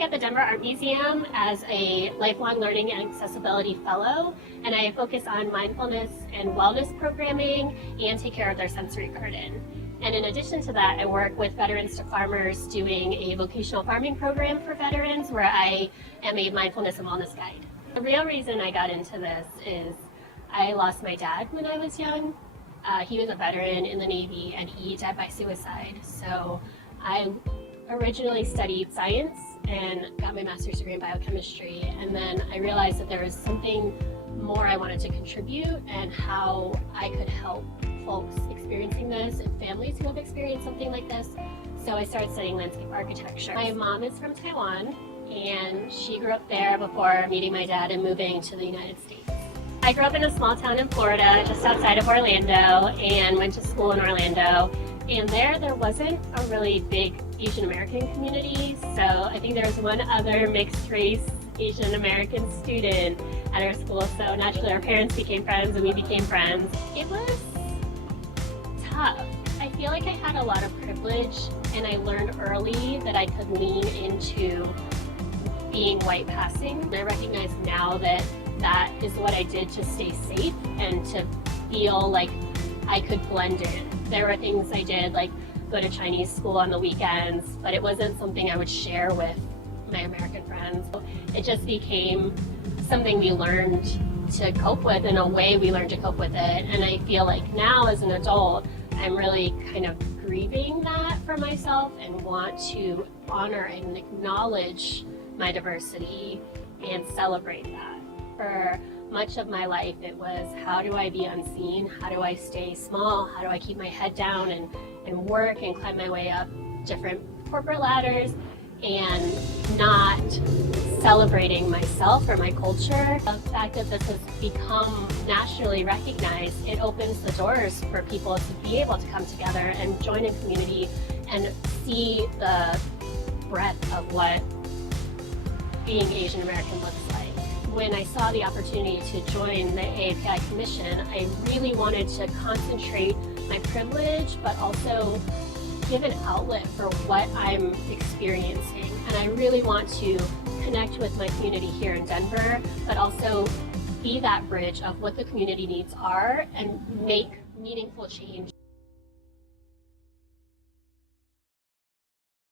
work at the Denver Art Museum as a lifelong learning and accessibility fellow, and I focus on mindfulness and wellness programming and take care of their sensory garden. And in addition to that, I work with Veterans to Farmers doing a vocational farming program for veterans where I am a mindfulness and wellness guide. The real reason I got into this is I lost my dad when I was young. He was a veteran in the Navy and he died by suicide. So I originally studied science and got my master's degree in biochemistry, and then I realized that there was something more I wanted to contribute and how I could help folks experiencing this and families who have experienced something like this. So I started studying landscape architecture. My mom is from Taiwan and she grew up there before meeting my dad and moving to the United States. I grew up in a small town in Florida just outside of Orlando and went to school in Orlando. And there wasn't a really big Asian American community, so I think there was one other mixed race Asian American student at our school, so naturally our parents became friends and we became friends. It was tough. I feel like I had a lot of privilege and I learned early that I could lean into being white passing. I recognize now that that is what I did to stay safe and to feel like I could blend in. There were things I did, like go to Chinese school on the weekends, but it wasn't something I would share with my American friends. It just became something we learned to cope with, in a way we learned to cope with it. And I feel like now as an adult, I'm really kind of grieving that for myself and want to honor and acknowledge my diversity and celebrate that. For much of my life, it was, how do I be unseen? How do I stay small? How do I keep my head down and work and climb my way up different corporate ladders and not celebrating myself or my culture? The fact that this has become nationally recognized, it opens the doors for people to be able to come together and join a community and see the breadth of what being Asian American looks like. When I saw the opportunity to join the AAPI Commission, I really wanted to concentrate my privilege, but also give an outlet for what I'm experiencing. And I really want to connect with my community here in Denver, but also be that bridge of what the community needs are and make meaningful change